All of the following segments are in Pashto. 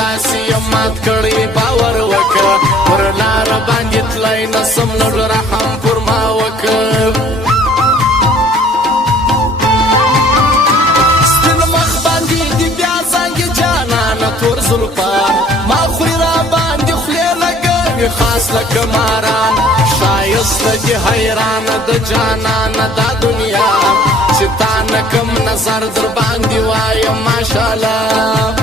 داسې یم مات کړی باور وکړه پر لاره باندې تلای نسم لږ رحم پر ما وکړه سپین مخ باندې دې بیا زنګې جانانه تور زلفا ما خوري را باندې خولې لګوي خاص لکه ماران ښایسته دې حیرانه د جانانه دا دنیا چې تا نه کم نظر در باندې وایم ماشاءالله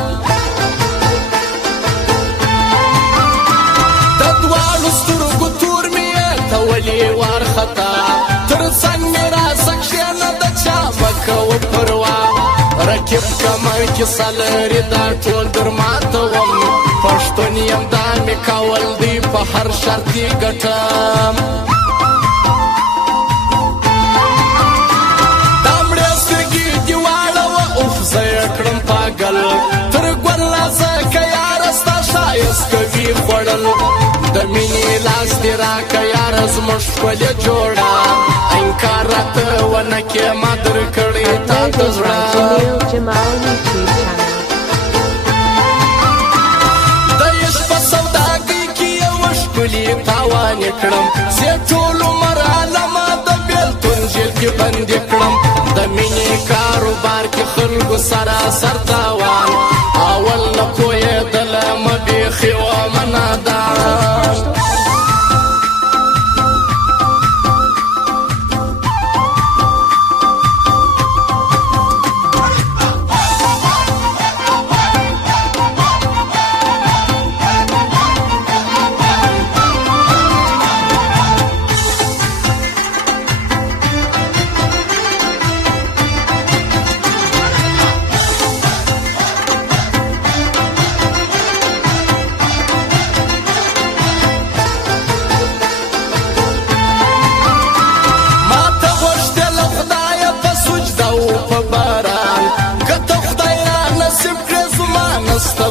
د دواړو سترګو تور مې یې ته ولې وارخطا تر څنګ مې راسه کښېنه د چا مه کوه پروا رکیب کمر کیسه لري دا ټول در ماتوم پښتون یم دا مې کول دی په هر شرط یې ګټم دا مړې سترګې دې واړوه اوف زه یې کړم پاګل تر ګورلاسه که یاره ستا ښایست کوي خوړل د مینې لاس دې راکه یاره زموږ ښکلې جوړه انکار راته ونه کې ما درکړې تا ته زړه د عشق په سوداګۍ کې یوه ښکلې تاوانې کړم زه ټول عمر عالمه د بېلتون جیل کې بندي کړم د مینې کاروبار کې خلکو سره سر تاوان اول نه پوهېدلم بیخي ومه نادان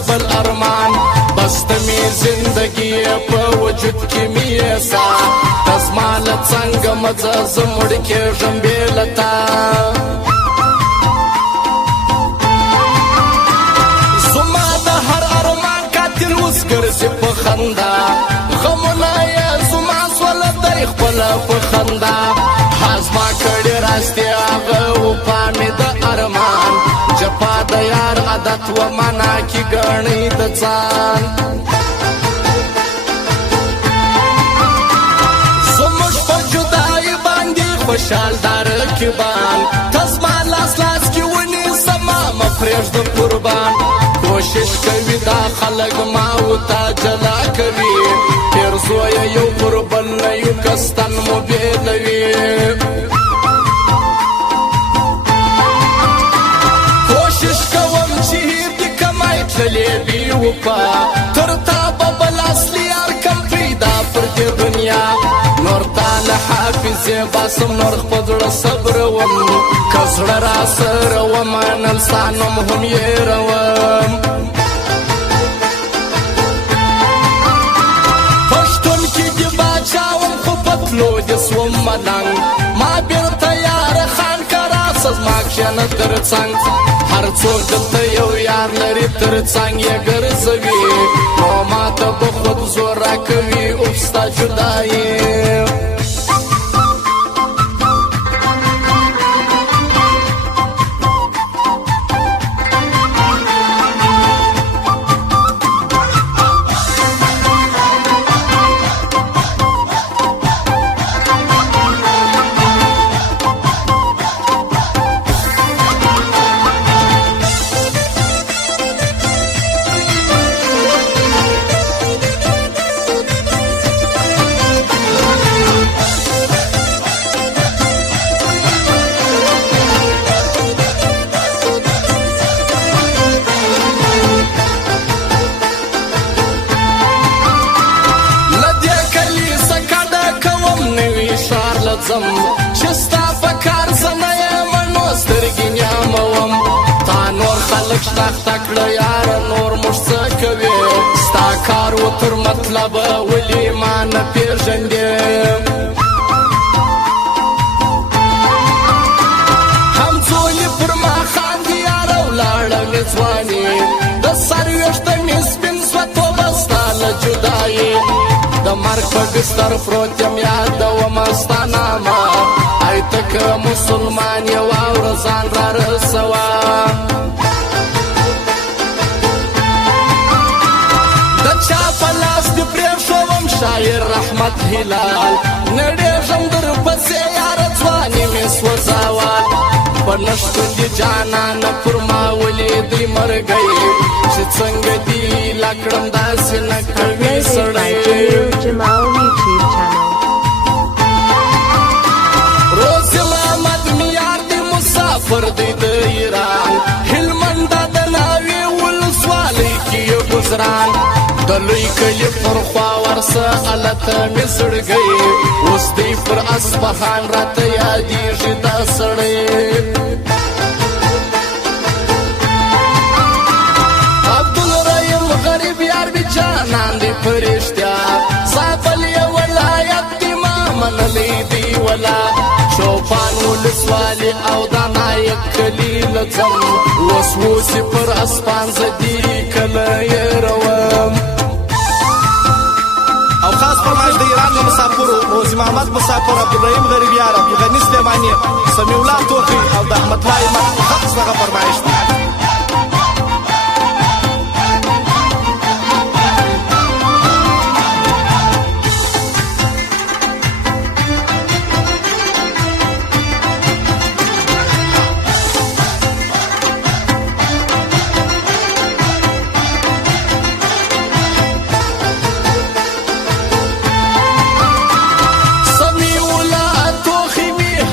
بل ارمان بس ته مې زندګي په وجود کې مې ایسا ته زما له څنګه مځه زه مړ کېږم بې له تا زما د هر ارمان قاتل اوس ګرځي په خندا غمونه یې زما سوله دی خپله په خندا زما کړې راستې هغه وفا مې د ارمان جفا د یار عادت و منا کی ګڼئ د ځان زموږ په جدایي باندې خوشحال دا رقیبان ته زما لاس لاس کې ونیسه ما مه پرېږده قربان کوشش کوي دا خلک ما و تا جلا کوي پیرزویه یو پر بل نه یو کستن مو بېلوي جلیبی وفا تر تا ببل اصلی یار کم پیدا پر دی دنیا نور تا لحافظی باسم نور خپدر صبر وم کزر را سر وم نلسانم هم یروم پشتون کی دی باچاوم خو پتلو دی سوم ملنگ ما بیرتا یار خان کرا سزما کشنه در څنګ هر څوک دلته یو یار لري تر څنګ یې ګرځوي نو ماته به خود زور راکوي اوف ستا جدایي ځم چې ستا په کار زه نه یم نو سترګې نیاموم تا نور خلک شناخته کړه یاره نور موږ څه کوي ستا کار و تر مطلبه ولې ما نه پېژندې همزولي پر ما خاندي یاره ولاړه مې ځواني د سر ویښته مې مرګ په بستر پروت یم یادومه ستا نامه ای ته که مسلمان یې واوره ځان را رسوه د چا په لاس دې پرېښوم شاعر رحمت هلال نړېږم درپسې یاره ځواني مې سوځاوه په نشتو دې جانانه پر ما ولیدی مرګی چې څنګه دې هیله کړم داسې نه کوي سړی روز الامد مې یار دې مسافر دی د ایران هلمند د ناوې ولسوالۍ کې یې ګزران د لوی کلي پر خوا ورسه هلته مې زړګی اوس دی پر اصفهان راته یادېږي دا سړی عبدالرحیم غریب یار مې جانان دی په رښتیا زابل یې ولایت دی ما منلی دی ولا چوپان ولسوالي او دا نایک کلي له ځم اوس اوسې پر اسپان زه دې کله یېروم او خاص فرمایش د ایران له مسافرو روزي محمد مسافر عبدالرحیم غریب یار عبدالغني سلیماني سمیع الله توخي او د احمد الله ایمن خاص دغه فرمایش دی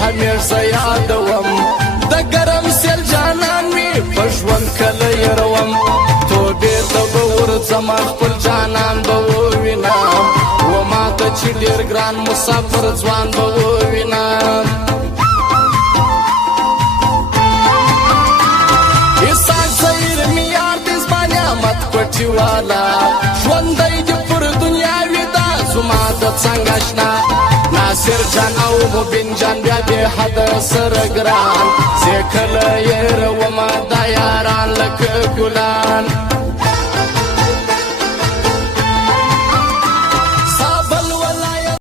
همیشه یادوم د ګرم سیل جانان مې په ژوند کله یېروم توبې ته به ورځم خپل جانان به ووینم و ما ته چې ډېر ګران مسافر ځوان به ووینم اسحاق ظهیر مې یار دې زما نعمت پټي والا ژوندی دې پر دنیا وي دا زما د څنګ اشنا ناصر جان او مبین جان بیا بې حده سره ګران زه کله یېرومه دا یاران لکه ګلان